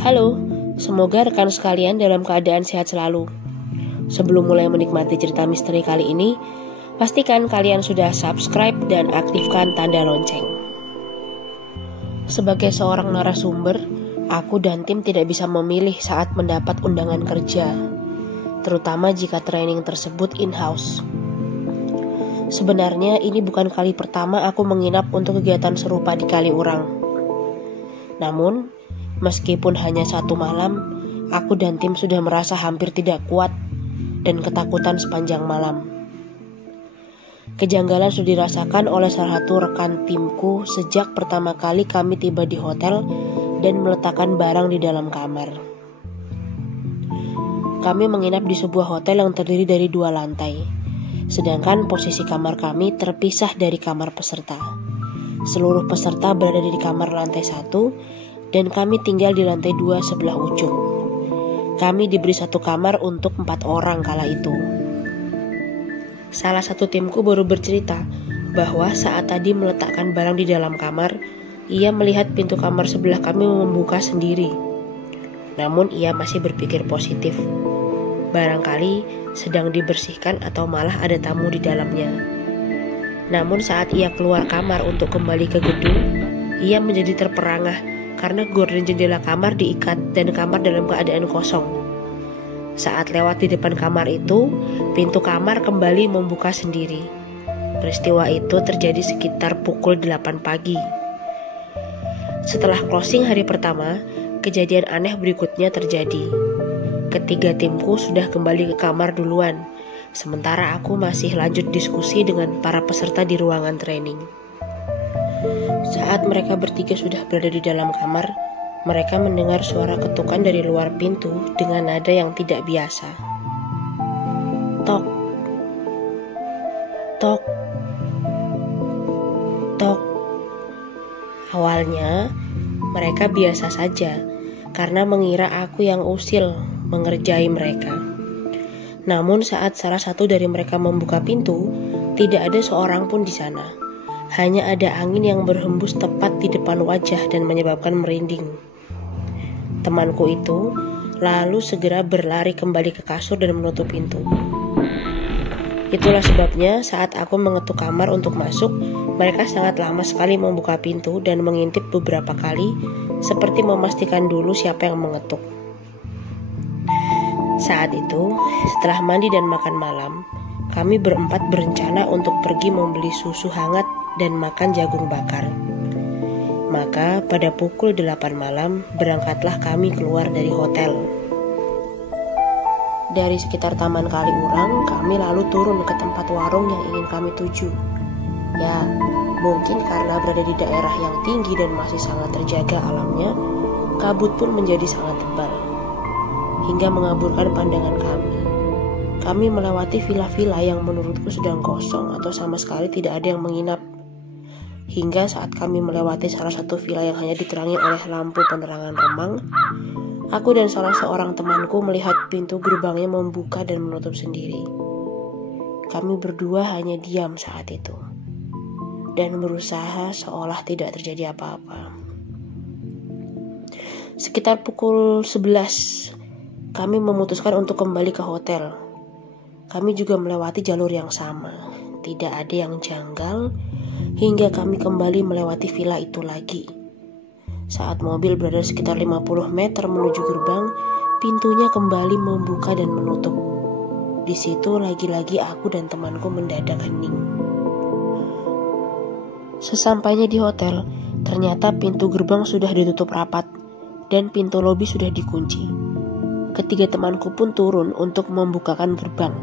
Halo, semoga rekan sekalian dalam keadaan sehat selalu. Sebelum mulai menikmati cerita misteri kali ini, pastikan kalian sudah subscribe dan aktifkan tanda lonceng. Sebagai seorang narasumber, aku dan tim tidak bisa memilih saat mendapat undangan kerja, terutama jika training tersebut in-house. Sebenarnya ini bukan kali pertama aku menginap untuk kegiatan serupa di Kaliurang. Namun, meskipun hanya 1 malam, aku dan tim sudah merasa hampir tidak kuat dan ketakutan sepanjang malam. Kejanggalan sudah dirasakan oleh salah satu rekan timku sejak pertama kali kami tiba di hotel dan meletakkan barang di dalam kamar. Kami menginap di sebuah hotel yang terdiri dari 2 lantai, sedangkan posisi kamar kami terpisah dari kamar peserta. Seluruh peserta berada di kamar lantai 1 dan kami tinggal di lantai 2 sebelah ujung. Kami diberi 1 kamar untuk 4 orang kala itu. Salah satu timku baru bercerita bahwa saat tadi meletakkan barang di dalam kamar, ia melihat pintu kamar sebelah kami membuka sendiri. Namun ia masih berpikir positif. Barangkali sedang dibersihkan atau malah ada tamu di dalamnya. Namun saat ia keluar kamar untuk kembali ke gedung, ia menjadi terperangah karena gorden jendela kamar diikat dan kamar dalam keadaan kosong. Saat lewat di depan kamar itu, pintu kamar kembali membuka sendiri. Peristiwa itu terjadi sekitar pukul 8 pagi. Setelah closing hari pertama, kejadian aneh berikutnya terjadi. Ketiga timku sudah kembali ke kamar duluan, sementara aku masih lanjut diskusi dengan para peserta di ruangan training. Saat mereka bertiga sudah berada di dalam kamar, mereka mendengar suara ketukan dari luar pintu dengan nada yang tidak biasa. Tok, tok, tok. Awalnya mereka biasa saja karena mengira aku yang usil mengerjai mereka. Namun saat salah satu dari mereka membuka pintu, tidak ada seorang pun di sana. Hanya ada angin yang berhembus tepat di depan wajah dan menyebabkan merinding. Temanku itu lalu segera berlari kembali ke kasur dan menutup pintu. Itulah sebabnya saat aku mengetuk kamar untuk masuk, mereka sangat lama sekali membuka pintu dan mengintip beberapa kali, seperti memastikan dulu siapa yang mengetuk. Saat itu, setelah mandi dan makan malam, kami berempat berencana untuk pergi membeli susu hangat dan makan jagung bakar. Maka pada pukul 8 malam berangkatlah kami keluar dari hotel. Dari sekitar Taman Kaliurang, kami lalu turun ke tempat warung yang ingin kami tuju. Ya, mungkin karena berada di daerah yang tinggi dan masih sangat terjaga alamnya, kabut pun menjadi sangat tebal, hingga mengaburkan pandangan kami. Kami melewati villa-villa yang menurutku sedang kosong atau sama sekali tidak ada yang menginap. Hingga saat kami melewati salah satu villa yang hanya diterangi oleh lampu penerangan remang, aku dan salah seorang temanku melihat pintu gerbangnya membuka dan menutup sendiri. Kami berdua hanya diam saat itu dan berusaha seolah tidak terjadi apa-apa. Sekitar pukul 11, kami memutuskan untuk kembali ke hotel. Kami juga melewati jalur yang sama, tidak ada yang janggal, hingga kami kembali melewati villa itu lagi. Saat mobil berada sekitar 50 meter menuju gerbang, pintunya kembali membuka dan menutup. Di situ lagi-lagi aku dan temanku mendadak hening. Sesampainya di hotel, ternyata pintu gerbang sudah ditutup rapat dan pintu lobi sudah dikunci. Ketiga temanku pun turun untuk membukakan gerbang.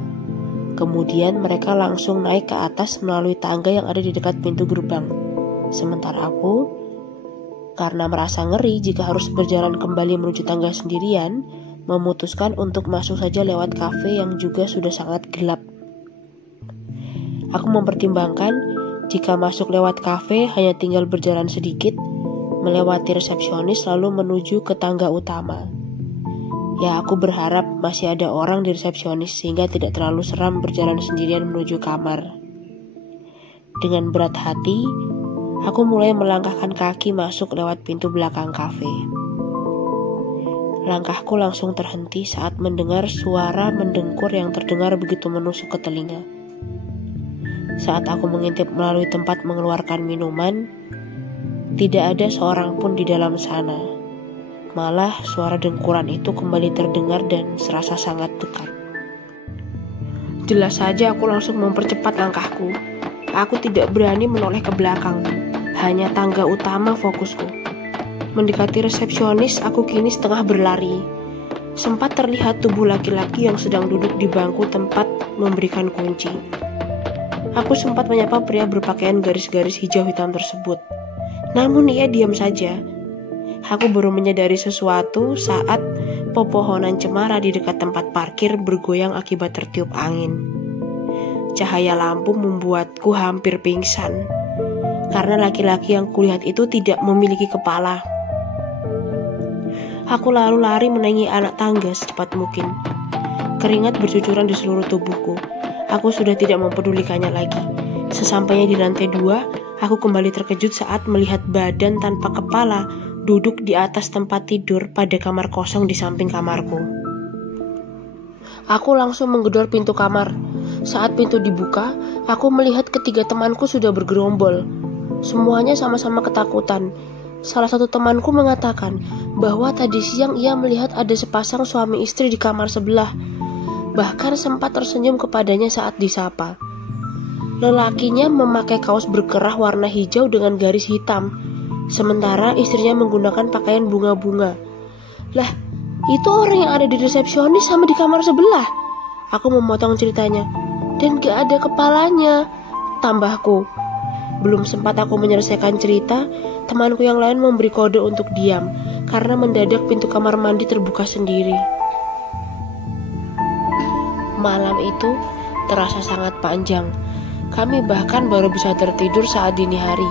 Kemudian mereka langsung naik ke atas melalui tangga yang ada di dekat pintu gerbang. Sementara aku, karena merasa ngeri jika harus berjalan kembali menuju tangga sendirian, memutuskan untuk masuk saja lewat kafe yang juga sudah sangat gelap. Aku mempertimbangkan jika masuk lewat kafe hanya tinggal berjalan sedikit, melewati resepsionis lalu menuju ke tangga utama. Ya, aku berharap masih ada orang di resepsionis sehingga tidak terlalu seram berjalan sendirian menuju kamar. Dengan berat hati, aku mulai melangkahkan kaki masuk lewat pintu belakang kafe. Langkahku langsung terhenti saat mendengar suara mendengkur yang terdengar begitu menusuk ke telinga. Saat aku mengintip melalui tempat mengeluarkan minuman, tidak ada seorang pun di dalam sana. Malah suara dengkuran itu kembali terdengar dan serasa sangat dekat. Jelas saja aku langsung mempercepat langkahku. Aku tidak berani menoleh ke belakang, hanya tangga utama fokusku. Mendekati resepsionis, aku kini setengah berlari. Sempat terlihat tubuh laki-laki yang sedang duduk di bangku tempat memberikan kunci. Aku sempat menyapa pria berpakaian garis-garis hijau hitam tersebut. Namun ia diam saja. Aku baru menyadari sesuatu saat pepohonan cemara di dekat tempat parkir bergoyang akibat tertiup angin. Cahaya lampu membuatku hampir pingsan, karena laki-laki yang kulihat itu tidak memiliki kepala. Aku lalu lari menaiki anak tangga secepat mungkin. Keringat bercucuran di seluruh tubuhku. Aku sudah tidak mempedulikannya lagi. Sesampainya di lantai 2, aku kembali terkejut saat melihat badan tanpa kepala duduk di atas tempat tidur pada kamar kosong di samping kamarku. Aku langsung menggedor pintu kamar. Saat pintu dibuka, aku melihat ketiga temanku sudah bergerombol. Semuanya sama-sama ketakutan. Salah satu temanku mengatakan bahwa tadi siang ia melihat ada sepasang suami istri di kamar sebelah. Bahkan sempat tersenyum kepadanya saat disapa. Lelakinya memakai kaos berkerah warna hijau dengan garis hitam, sementara istrinya menggunakan pakaian bunga-bunga. Lah, itu orang yang ada di resepsionis sama di kamar sebelah. Aku memotong ceritanya. Dan gak ada kepalanya, tambahku. Belum sempat aku menyelesaikan cerita, temanku yang lain memberi kode untuk diam, karena mendadak pintu kamar mandi terbuka sendiri. Malam itu terasa sangat panjang. Kami bahkan baru bisa tertidur saat dini hari.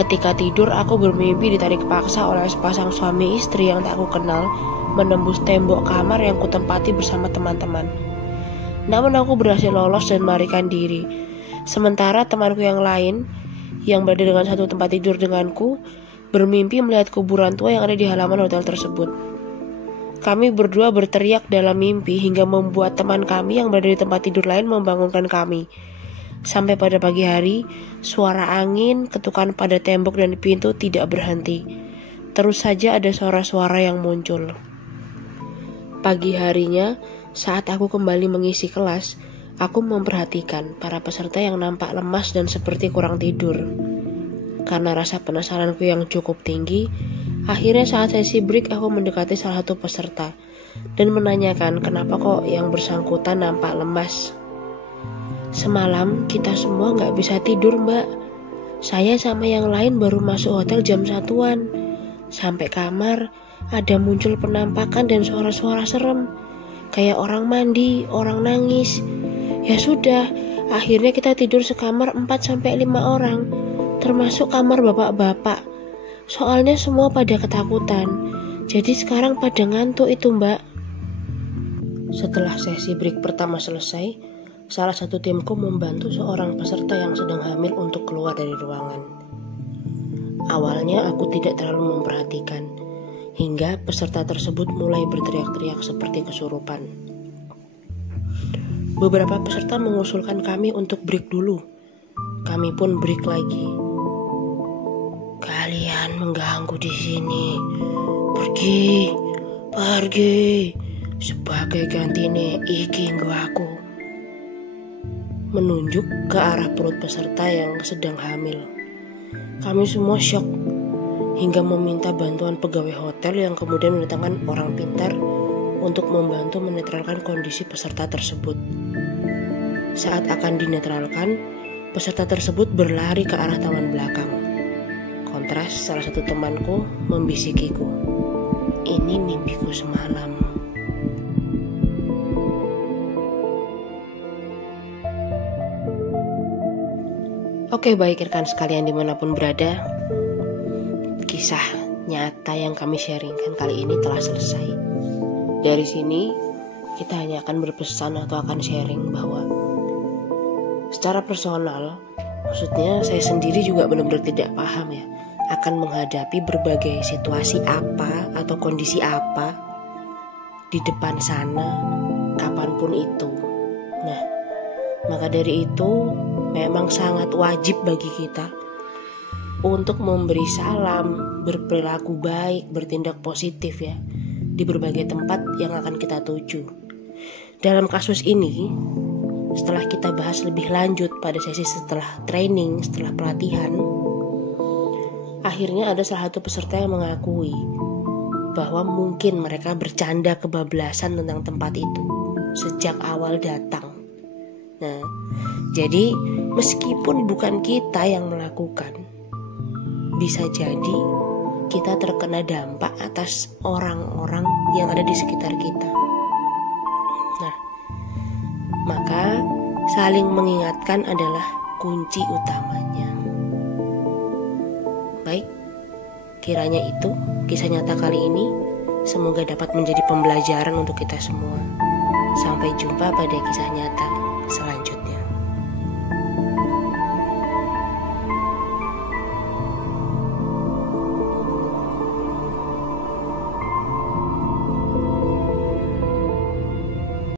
Ketika tidur, aku bermimpi ditarik paksa oleh sepasang suami istri yang tak aku kenal, menembus tembok kamar yang kutempati bersama teman-teman. Namun aku berhasil lolos dan melarikan diri. Sementara temanku yang lain, yang berada dengan satu tempat tidur denganku, bermimpi melihat kuburan tua yang ada di halaman hotel tersebut. Kami berdua berteriak dalam mimpi hingga membuat teman kami yang berada di tempat tidur lain membangunkan kami. Sampai pada pagi hari, suara angin, ketukan pada tembok dan pintu tidak berhenti. Terus saja ada suara-suara yang muncul. Pagi harinya, saat aku kembali mengisi kelas, aku memperhatikan para peserta yang nampak lemas dan seperti kurang tidur. Karena rasa penasaranku yang cukup tinggi, akhirnya saat sesi break aku mendekati salah satu peserta dan menanyakan kenapa kok yang bersangkutan nampak lemas. Semalam kita semua gak bisa tidur, Mbak. Saya sama yang lain baru masuk hotel jam 1-an. Sampai kamar, ada muncul penampakan dan suara-suara serem. Kayak orang mandi, orang nangis. Ya sudah, akhirnya kita tidur sekamar 4-5 orang, termasuk kamar bapak-bapak. Soalnya semua pada ketakutan. Jadi sekarang pada ngantuk itu, Mbak. Setelah sesi break pertama selesai, salah satu timku membantu seorang peserta yang sedang hamil untuk keluar dari ruangan. Awalnya aku tidak terlalu memperhatikan, hingga peserta tersebut mulai berteriak-teriak seperti kesurupan. Beberapa peserta mengusulkan kami untuk break dulu. Kami pun break lagi. Kalian mengganggu di sini. Pergi. Sebagai gantine iki nggo aku. Menunjuk ke arah perut peserta yang sedang hamil. Kami semua syok hingga meminta bantuan pegawai hotel yang kemudian mendatangkan orang pintar untuk membantu menetralkan kondisi peserta tersebut. Saat akan dinetralkan, peserta tersebut berlari ke arah taman belakang. Kontras, salah satu temanku membisikiku, "Ini mimpiku semalam." Oke, baik rekan sekalian dimanapun berada, kisah nyata yang kami sharingkan kali ini telah selesai. Dari sini kita hanya akan berpesan atau akan sharing bahwa secara personal, maksudnya saya sendiri juga benar-benar tidak paham ya akan menghadapi berbagai situasi apa atau kondisi apa di depan sana, kapanpun itu. Nah, maka dari itu memang sangat wajib bagi kita untuk memberi salam, berperilaku baik, bertindak positif ya, di berbagai tempat yang akan kita tuju. Dalam kasus ini, setelah kita bahas lebih lanjut pada sesi setelah training, setelah pelatihan, akhirnya ada salah satu peserta yang mengakui bahwa mungkin mereka bercanda kebablasan tentang tempat itu sejak awal datang. Nah, jadi meskipun bukan kita yang melakukan, bisa jadi kita terkena dampak atas orang-orang yang ada di sekitar kita. Nah, maka saling mengingatkan adalah kunci utamanya. Baik, kiranya itu kisah nyata kali ini semoga dapat menjadi pembelajaran untuk kita semua. Sampai jumpa pada kisah nyata.